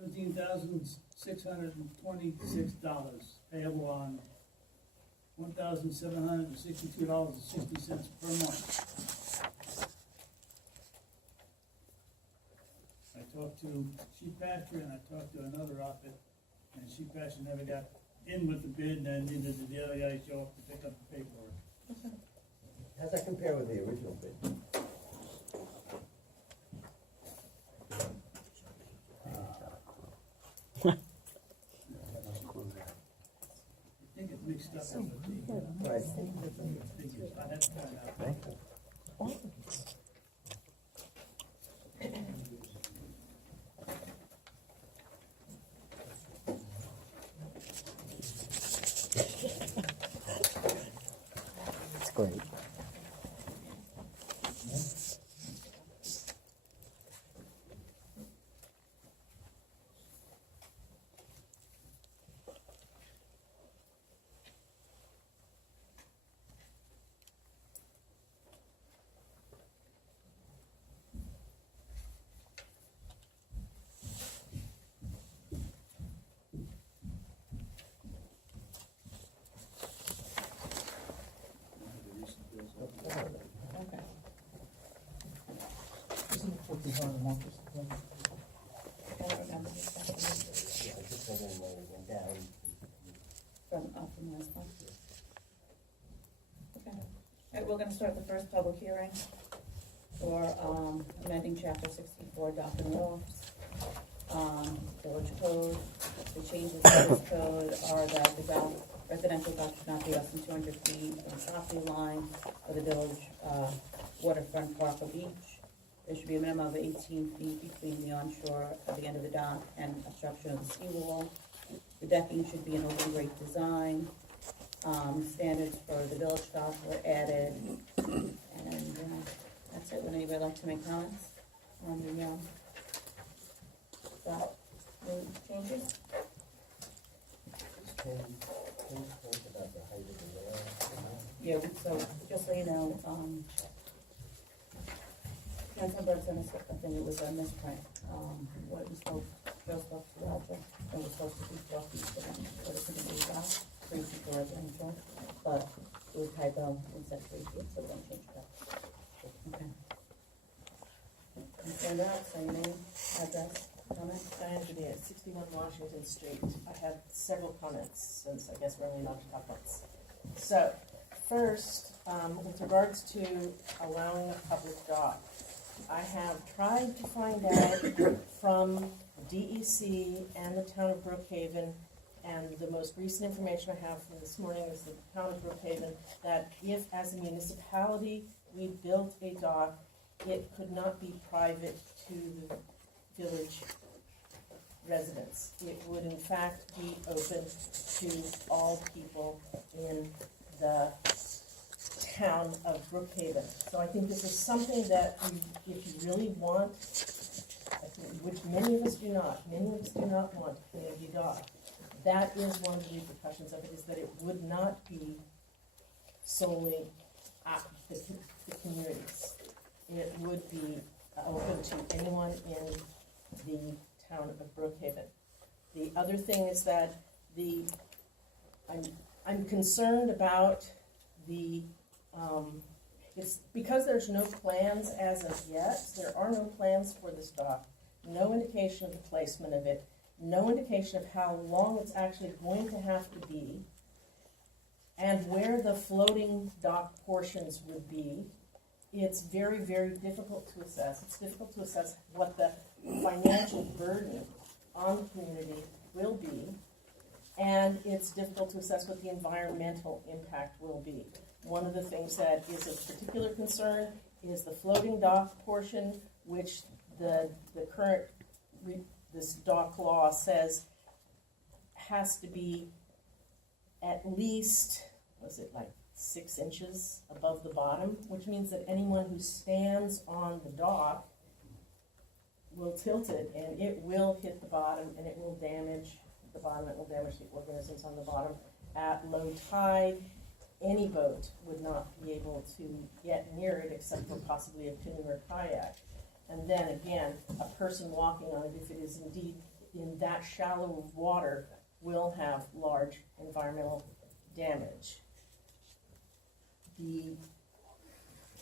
$17,626 payable on $1,762.60 per month. I talked to Sheep Pasture and I talked to another outfit, and Sheep Pasture never got in with the bid, and then neither did the other guy show up to pick up the paperwork. How's that compare with the original bid? I think it's mixed up with the Right. figures. I had to find out. It's great. From last month. Okay. All right, we're gonna start the first public hearing for, amending chapter 64, dock and wharves. Village code, the changes to this code are that the residential dock should not be less than 200 feet from the property line of the village, waterfront park or beach. There should be a minimum of 18 feet between the onshore at the end of the dock and obstruction of the seawall. The decking should be an open grate design. Standards for the village dock were added. And that's it. Would anybody like to make comments on the dock changes? About the height of the rail. Yeah, so just so you know, Councilman Burton, I think it was a misprint. What was supposed, Joe spoke to Roger, it was supposed to be 12 feet for them, but it's gonna be about 3 feet for residential, but it was typo, it said 3 feet, so we're gonna change that. Okay. And stand up, say your name, address, comment. Diane Judea, 61 Washington Street. I have several comments, since I guess we're only allowed to talk once. So, first, with regards to allowing a public dock, I have tried to find out from DEC and the town of Brookhaven, and the most recent information I have from this morning is the town of Brookhaven, that if as a municipality we built a dock, it could not be private to the village residents. It would in fact be open to all people in the town of Brookhaven. So I think this is something that if you really want, which many of us do not want a community dock, that is one of the repercussions of it, is that it would not be solely at the communities. It would be open to anyone in the town of Brookhaven. The other thing is that I'm concerned about the, it's because there's no plans as of yet. There are no plans for this dock, no indication of the placement of it, no indication of how long it's actually going to have to be, and where the floating dock portions would be. It's very, very difficult to assess. It's difficult to assess what the financial burden on the community will be, and it's difficult to assess what the environmental impact will be. One of the things that is of particular concern is the floating dock portion, which the current, this dock law says has to be at least, was it like 6 inches above the bottom, which means that anyone who stands on the dock will tilt it, and it will hit the bottom, and it will damage the bottom, it will damage the organisms on the bottom. At low tide, any boat would not be able to get near it except for possibly a canoe or kayak. And then again, a person walking on it, if it is indeed in that shallow of water will have large environmental damage. The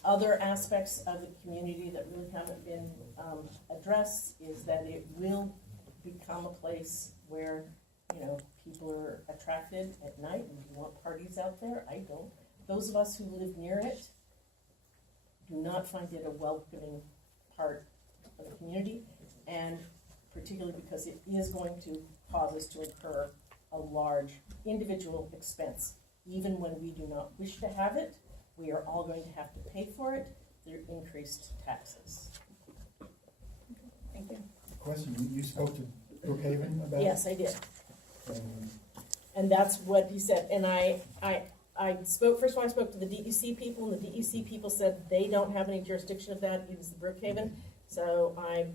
other aspects of the community that really haven't been addressed is that it will become a place where, you know, people are attracted at night and you want parties out there. I don't. Those of us who live near it do not find it a welcoming part of the community, and particularly because it is going to cause us to incur a large individual expense. Even when we do not wish to have it, we are all going to have to pay for it through increased taxes. Thank you. Question, you spoke to Brookhaven about? Yes, I did. Um, And that's what he said. And I spoke, first of all, I spoke to the DEC people, and the DEC people said they don't have any jurisdiction of that. It was the Brookhaven. So I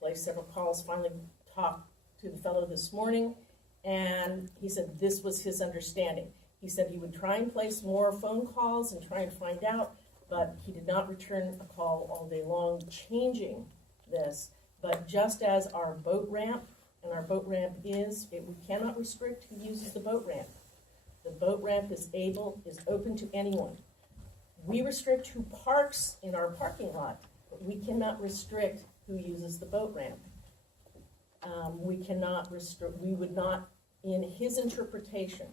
placed several calls, finally talked to the fellow this morning, and he said this was his understanding. He said he would try and place more phone calls and try and find out, but he did not return a call all day long changing this. But just as our boat ramp, and our boat ramp we cannot restrict who uses the boat ramp. The boat ramp is open to anyone. We restrict who parks in our parking lot, but we cannot restrict who uses the boat ramp. We cannot restrict, we would not, in his interpretation,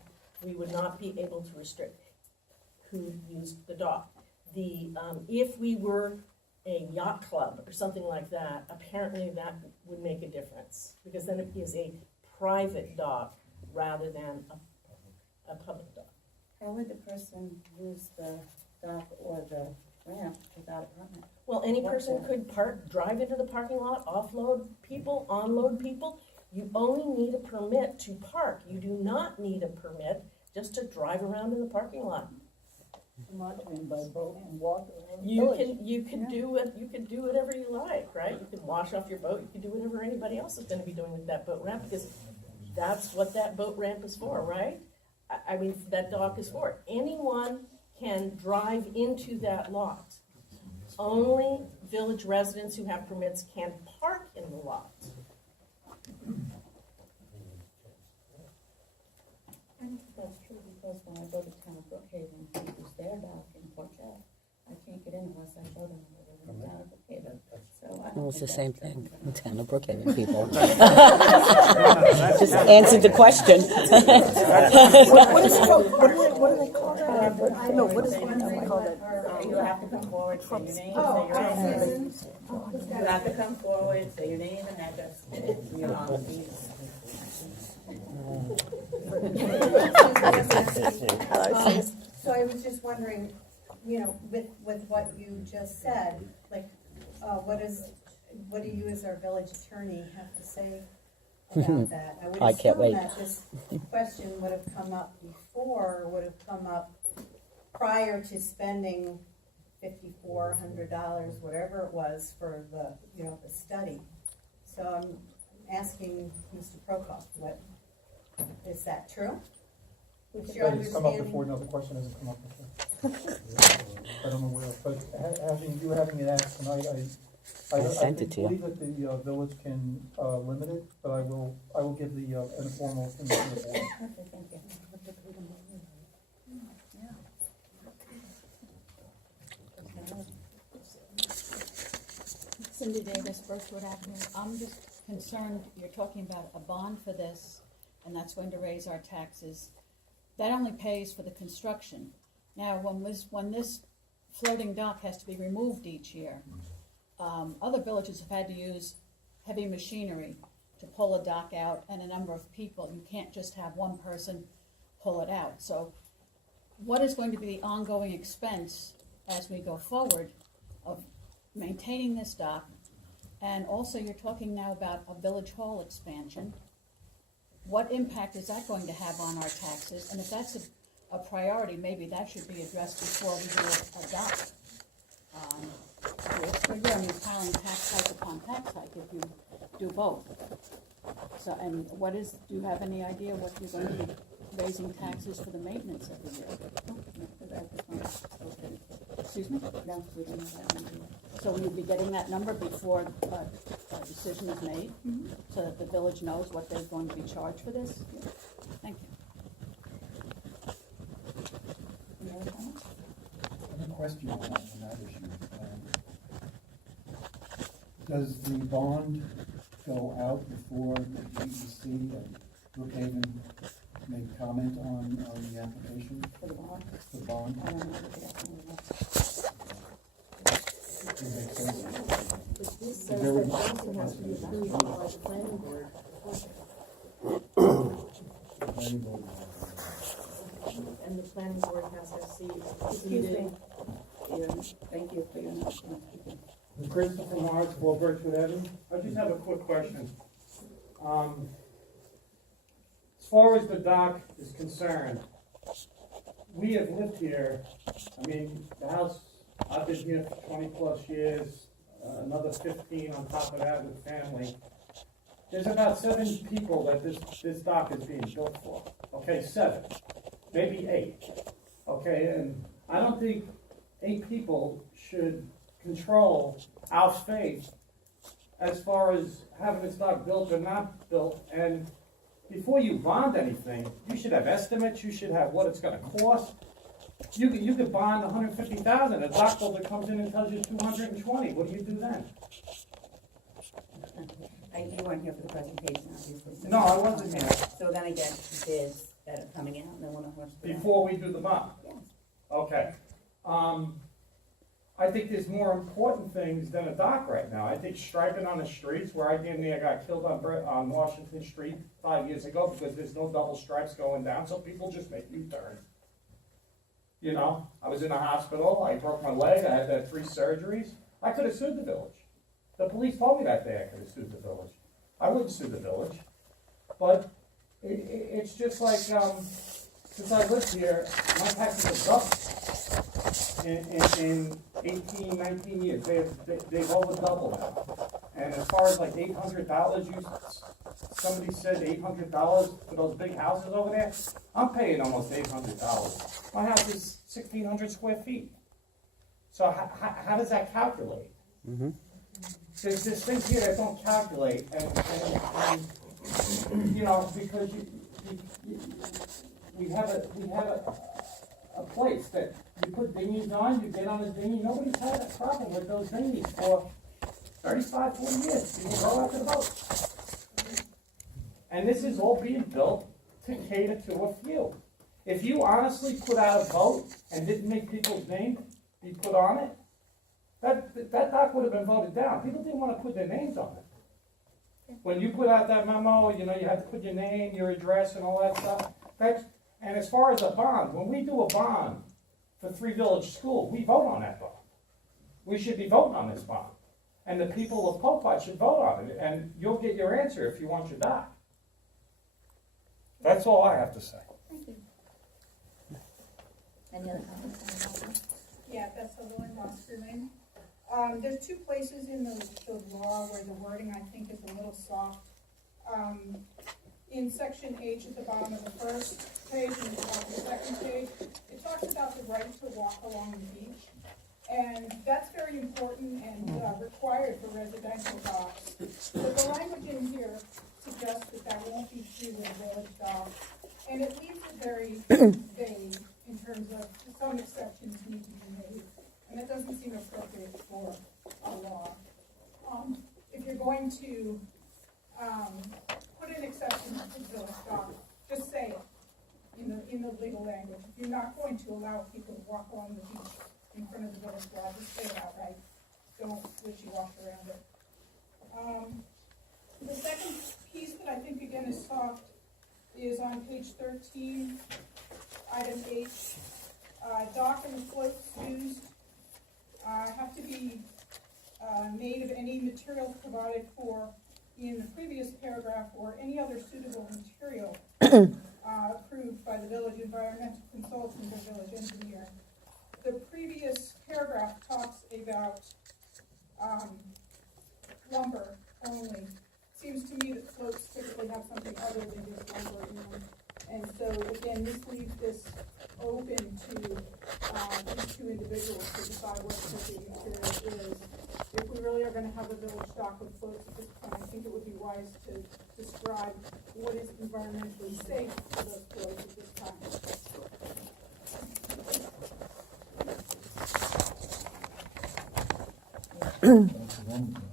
we would not be able to restrict who used the dock. If we were a yacht club or something like that, apparently that would make a difference, because then it is a private dock rather than a public dock. How would the person use the dock or the ramp without a permit? Well, any person could drive into the parking lot, offload people, unload people. You only need a permit to park. You do not need a permit just to drive around in the parking lot. By boat and walk around the You village. can do whatever you like, right? You can wash off your boat, you can do whatever anybody else is gonna be doing with that boat ramp, because that's what that boat ramp is for, right? I mean, that dock is for. Anyone can drive into that lot. Only village residents who have permits can park in the lot. I don't think that's true, because when I go to town of Brookhaven, use their dock in Poquott, I can't get in unless I go to the town of Brookhaven. So I don't Well, it's the think same that's thing. true. Town of Brookhaven people. Just answered the question. What do they call that? No, what is it? They call it, you have to come forward, say your name, say your address. You have to come forward, say your name and address, and you're on the meeting. So I was just wondering, you know, with what you just said, like, what do you as our village attorney have to say about that? I would I can't wait. assume that this question would have come up before, would have come up prior to spending $5,400, whatever it was, for the, you know, the study. So I'm asking Mr. Poquott, is that true? What's your But it's come up understanding? before, no, the question hasn't come up before. I don't know where, but having it asked tonight, I sent it to you. believe that the village can limit it, but I will give the an informal opinion to the board. Okay, thank you. Cindy Davis, Birchwood Avenue. I'm just concerned, you're talking about a bond for this, and that's going to raise our taxes. That only pays for the construction. Now, when this floating dock has to be removed each year, other villages have had to use heavy machinery to pull a dock out, and a number of people. You can't just have one person pull it out. So what is going to be the ongoing expense as we go forward of maintaining this dock? And also, you're talking now about a village hall expansion. What impact is that going to have on our taxes? And if that's a priority, maybe that should be addressed before we do a dock. It's good, I mean, piling tax hike upon tax hike if you do both. So, and do you have any idea what you're going to be raising taxes for the maintenance every year? Excuse me? No, we don't have that number yet. So will you be getting that number before decision is made, so that the village knows what they're going to be charged for this? Thank you. Any other comments? I have a question on that issue. Does the bond go out before the DEC and Brookhaven make comment on the application For the bond? for bond? I don't know what they have to do. Does it make sense? This Is says there that a- fencing has to be approved by the planning board, Planning board. and the planning board has to see it Excuse me. in. Thank you for your announcement. Christopher Mars, 4 Birchwood Avenue. I just have a quick question. As far as the dock is concerned, we have lived here, I mean, the house, I've been here for 20+ years, another 15 on top of that with family. There's about 7 people that this dock is being built for. Okay, 7, maybe 8. Okay, and I don't think 8 people should control our space as far as having this dock built or not built. And before you bond anything, you should have estimates, you should have what it's gonna cost. You could bond $150,000, a dock builder comes in and tells you 220, what do you do then? You weren't here for the presentation, obviously. so- No, I wasn't here. So we're gonna get bids that are coming out, and then we'll know what's. Before we do the bond? Yes. Okay. I think there's more important things than a dock right now. I think striping on the streets, where I damn near got killed on Washington Street 5 years ago because there's no double stripes going down, so people just make U-turns. You know, I was in a hospital, I broke my leg, I had to have 3 surgeries. I could have sued the village. The police told me that day I could have sued the village. I wouldn't sue the village. But it's just like, since I lived here, my taxes have doubled. In 18, 19 years, they've over doubled now. And as far as like $800, somebody said $800 for those big houses over there, I'm paying almost $800. My house is 1,600 square feet. So how does that calculate? There's things here that don't calculate, and you know, because we have a place that you put dinghies on, you get on a dinghy, nobody's had a problem with those dinghies for 35, 40 years, people go out to the boat. And this is all being built to cater to a few. If you honestly put out a vote and didn't make people's name be put on it, that dock would have been voted down. People didn't want to put their names on it. When you put out that memo, you know, you had to put your name, your address, and all that stuff. And as far as a bond, when we do a bond for 3 Village School, we vote on that bond. We should be voting on this bond. And the people of Poquott should vote on it, and you'll get your answer if you want your dock. That's all I have to say. Thank you. Any other comments? Yeah, that's a little masculine. There's 2 places in the law where the wording, I think, is a little soft. In section H at the bottom of the first page and the top of the second page, it talks about the right to walk along the beach. And that's very important and required for residential docks. But the language in here suggests that won't be true with a village dock. And it leaves it very vague in terms of some exceptions need to be made. And it doesn't seem appropriate for a law. If you're going to put an exception to village dock, just say it in the legal language. If you're not going to allow people to walk along the beach in front of the village law, just say it outright. Don't wishy-wash around it. The second piece that I think again is soft is on page 13, item H. Dock and floats used have to be made of any materials provided for in the previous paragraph or any other suitable material approved by the village environmental consultant or village engineer. The previous paragraph talks about lumber only. Seems to me that floats typically have something other than just lumber in them. And so again, this leaves this open to these 2 individuals to decide what the material is. If we really are gonna have a village dock with floats at this point, I think it would be wise to describe what is environmentally safe for those floats at this time. That's one thing.